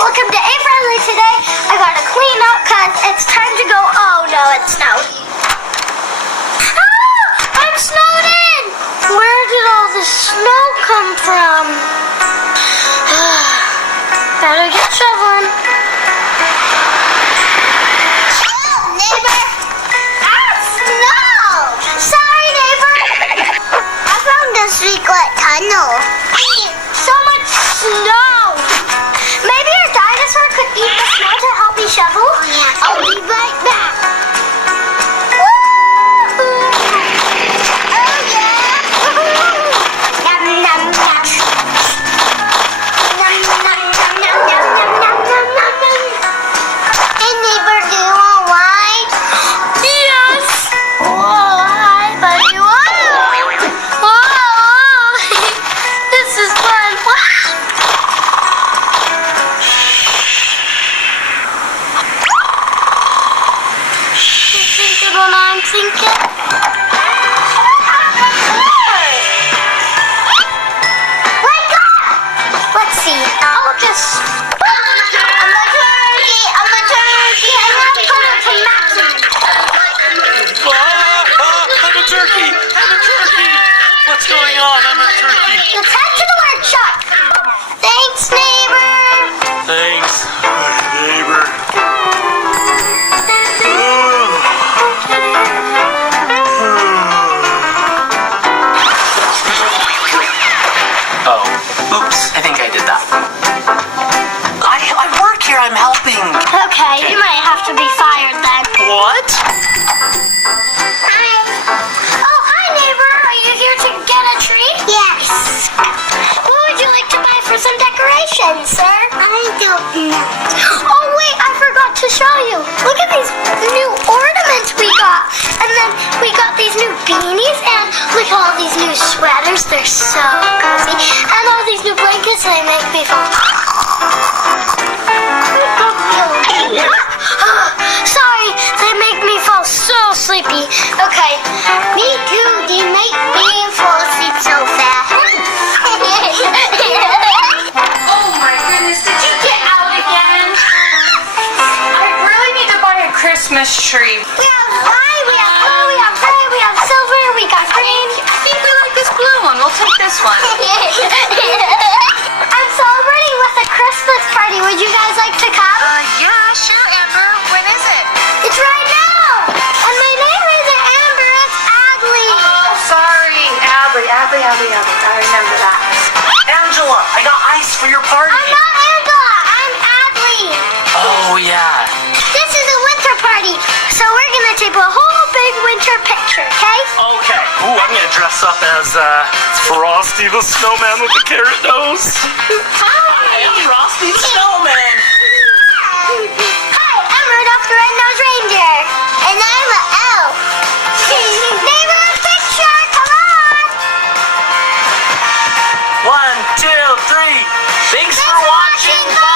Welcome to A Friendly today. I gotta clean up because it's time to go. Oh no, it's snow. Ah, I'm snowed in. Where did all the snow come from? Better get shoveling. Neighbor. Ah, snow. Sorry, neighbor. I found this secret tunnel. So much snow. Maybe a dinosaur could eat the snow to help me shovel? Yeah. I'll be right back. Woo! Oh yeah! Yum yum yum. Yum yum yum yum yum yum yum yum yum. Hey neighbor, do you want wine? Yes. Whoa, hi buddy. Whoa. Whoa. This is fun. Wow. What I'm thinking. Wake up! Let's see. I'll just. I'm a turkey. I'm a turkey. I'm gonna put it to maximum. I'm a turkey. I'm a turkey. What's going on? I'm a turkey. Let's head to the workshop. Thanks, neighbor. Thanks, neighbor. Oh, oops, I think I did that. I work here, I'm helping. Okay, you might have to be fired then. What? Hi. Oh, hi, neighbor. Are you here to get a tree? Yes. What would you like to buy for some decorations, sir? I don't know. Oh, wait, I forgot to show you. Look at these new ornaments we got. And then we got these new beanies, and look at all these new sweaters. They're so cozy. And all these new blankets, they make me feel... Sorry, they make me fall so sleepy. Okay, me too. They make me fall asleep so fast. Oh my goodness, did you get out again? I really need to buy a Christmas tree. We have white, we have blue, we have red, we have silver, we got green. I think we like this blue one. We'll take this one. I'm celebrating with a Christmas party. Would you guys like to come? Yeah, sure, Amber. When is it? It's right now. And my name isn't Amber, it's Adley. Oh, sorry. Adley. I remember that. Angela, I got ice for your party. I'm not Angela, I'm Adley. Oh, yeah. This is a winter party, so we're gonna take a whole big winter picture, okay? Okay. Ooh, I'm gonna dress up as Frosty the Snowman with the carrot nose. Hi, I'm Frosty the Snowman. Hi, I'm Rudolph the Red-Nosed Reindeer, and I'm an elf. Neighbor picture, come on! 1, 2, 3. Thanks for watching. Bye!